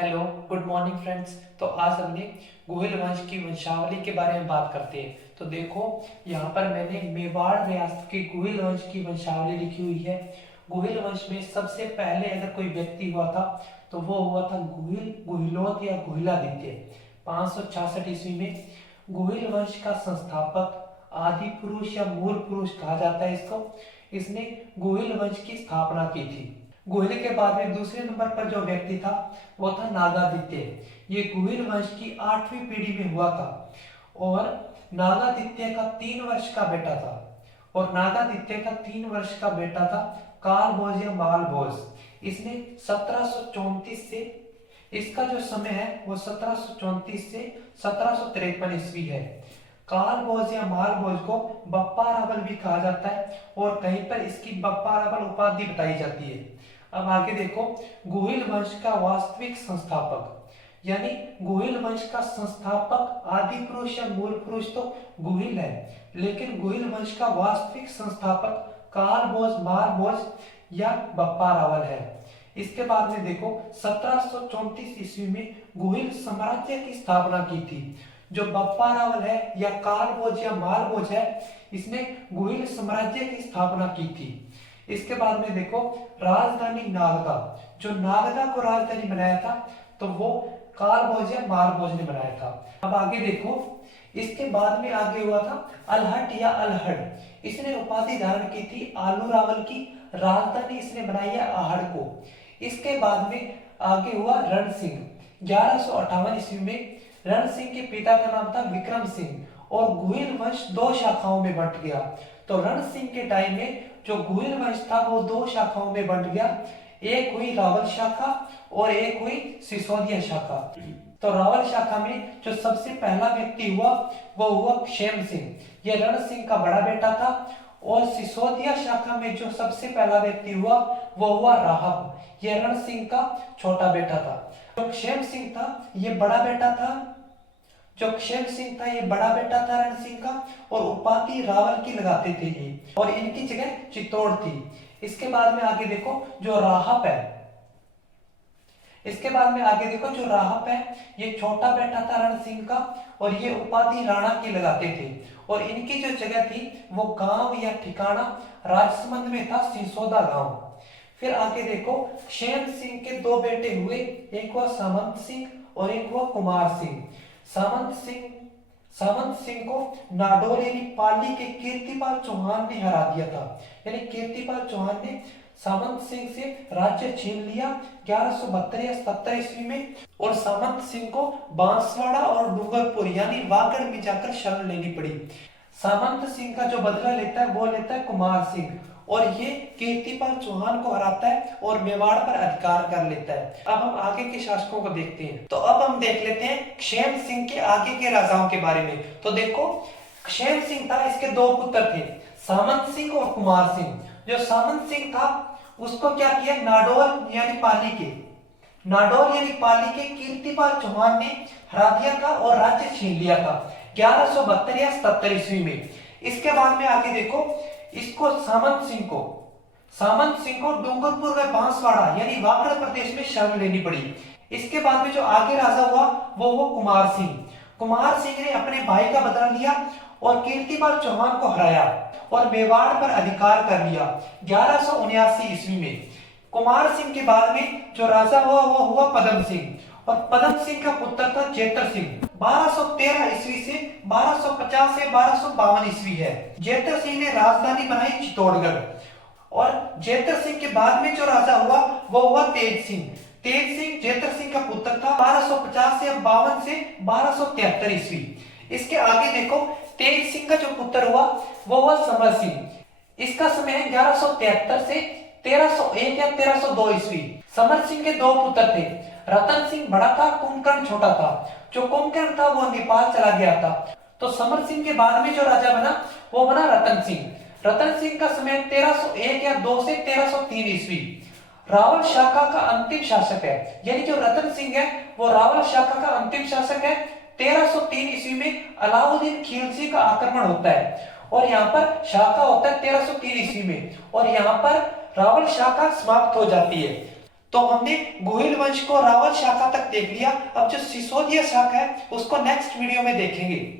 Hello, good morning friends. तो आज हमने गोहिल वंश की वंशावली के बारे में बात करते हैं। तो देखो, यहाँ पर मैंने मेवाड़ रियासत के गोहिल वंश की वंशावली लिखी हुई है। गोहिल वंश में सबसे पहले अगर कोई व्यक्ति हुआ था तो वो हुआ था गुहिलोत या गुहिलादित्य। 566 ईस्वी में गोहिल वंश का संस्थापक, आदि पुरुष या मूल पुरुष कहा जाता है इसको। इसने गोहिल वंश की स्थापना की थी। गोहिल के बाद में दूसरे नंबर पर जो व्यक्ति था वो था नागादित्य। ये गोहिल वंश की 8वीं पीढ़ी में हुआ था और नागादित्य का 3 वर्ष का बेटा था। और नागादित्य का 3 वर्ष का बेटा था कालभोज या मालभोज। इसने 1734 से, इसका जो समय है वो 1734 से 1753 ईस्वी है। कालभोज या मालभोज को बप्पा रावल भी कहा जाता है और कहीं पर इसकी बप्पा रावल उपाधि बताई जाती है। अब आगे देखो, गोहिल वंश का वास्तविक संस्थापक यानी गोहिल वंश का संस्थापक, आदि पुरुष या मूल पुरुष तो गोहिल है, लेकिन गोहिल वंश का वास्तविक संस्थापक कालभोज, मालभोज या बप्पा रावल है। इसके बाद में देखो, 1734 ईस्वी में गोहिल साम्राज्य की स्थापना की थी। जो बप्पा रावल है या कालभोज या मालभोज है, इसने गोहिल साम्राज्य की स्थापना की थी। इसके बाद में देखो, राजधानी नागदा, जो नागदा को राजधानी बनाया था तो वो कालभोज या मालभोज ने बनाया था। अब आगे देखो, इसके बाद में आगे हुआ था अलहट या अलहड़। इसने उपाधि धारण की थी आलू रावल की। राजधानी इसने बनाई है आहड़ को। इसके बाद में आगे हुआ रण सिंह। 1158 ईस्वी में रण सिंह के पिता का नाम था विक्रम सिंह और गोहिल वंश 2 शाखाओं में बंट गया। तो रण सिंह के टाइम में जो गोहिल वंश था वो 2 शाखाओं में बंट गया। एक हुई रावल शाखा और एक हुई सिसोदिया शाखा। तो रावल शाखा में जो सबसे पहला व्यक्ति हुआ वो हुआ क्षेम सिंह। यह रण सिंह का बड़ा बेटा था। और सिसोदिया शाखा में जो सबसे पहला व्यक्ति हुआ वो हुआ राहब। यह रण सिंह का छोटा बेटा था। जो क्षेम सिंह था ये बड़ा बेटा था। जो क्षेम सिंह था ये बड़ा बेटा था रण सिंह का और उपाधि रावल की लगाते थे ये, और इनकी जगह चित्तौड़ थी। इसके बाद में आगे देखो, जो राहप है, इसके बाद में आगे देखो जो राहप है ये छोटा बेटा था रण सिंह का और ये उपाधि राणा की लगाते थे। और इनकी जो जगह थी वो गांव या ठिकाना राजसमंद में था, सिसोदा गांव। फिर आगे देखो, क्षेम सिंह के 2 बेटे हुए, एक हुआ सामंत सिंह और एक हुआ कुमार सिंह। सामंत सिंह को नाडोल यानी पाली के कीर्तिपाल चौहान ने हरा दिया था। यानी कीर्तिपाल चौहान ने सामंत सिंह से राज्य छीन लिया 1172 या 70 ईस्वी में। और सामंत सिंह को बांसवाड़ा और डूंगरपुर यानी वागड़ में जाकर शरण लेनी पड़ी। सामंत सिंह का जो बदला लेता है वो लेता है कुमार सिंह और ये कीर्तिपाल चौहान को हराता है और मेवाड़ पर अधिकार कर लेता है। अब हम आगे के शासकों को देखते हैं। तो अब हम देख लेते हैं क्षेम सिंह के आगे के राजाओं के बारे में। तो देखो, क्षेम सिंह था, इसके 2 पुत्र थे, सामंत सिंह और कुमार सिंह। जो सामंत सिंह था उसको क्या किया, नाडोल यानी पाली के कीर्तिपाल चौहान ने हरा दिया था और राज्य छीन लिया था 1172 या 77 ईस्वी में। इसके बाद में आगे देखो, इसको सामंत सिंह को डूंगरपुर में बांसवाड़ा यानी वागड़ प्रदेश में शरण लेनी पड़ी। इसके बाद में जो आगे राजा हुआ वो कुमार सिंह। कुमार सिंह ने अपने भाई का बदला लिया और कीर्तिपाल चौहान को हराया और मेवाड़ पर अधिकार कर लिया 1179 ईस्वी में। कुमार सिंह के बाद में जो राजा हुआ वो हुआ पदम सिंह और पदम सिंह का पुत्र था जेतर सिंह। 1213 ईस्वी से 1250 से 1252 ईस्वी है। जेतर सिंह ने राजधानी बनाई चित्तौड़गढ़। और जेतर सिंह के बाद में जो राजा हुआ वो हुआ तेज सिंह जेतर सिंह का पुत्र था। 1250 से 52 से 1273 ईस्वी। इसके आगे देखो, तेज सिंह का जो पुत्र हुआ वो हुआ समर सिंह। इसका समय है 1173 से 1301 या 1302 ईस्वी। समर सिंह के 2 पुत्र थे, रतन सिंह बड़ा था, कुंभकर्ण छोटा था। जो कुंभकर्ण था वो नेपाल चला गया था। तो समर सिंह के बाद में जो राजा बना वो बना रतन सिंह का समय 1301 या 2 से 1303 ईस्वी। रावल शाखा का अंतिम शासक है, यानी जो रतन सिंह है वो रावल शाखा का अंतिम शासक है। 1303 ईस्वी में अलाउद्दीन खिलजी का आक्रमण होता है और यहाँ पर शाखा होता है 1303 ईस्वी में, और यहाँ पर रावल शाखा समाप्त हो जाती है। तो हमने गुहिल वंश को रावल शाखा तक देख लिया। अब जो सिसोदिया शाखा है उसको नेक्स्ट वीडियो में देखेंगे।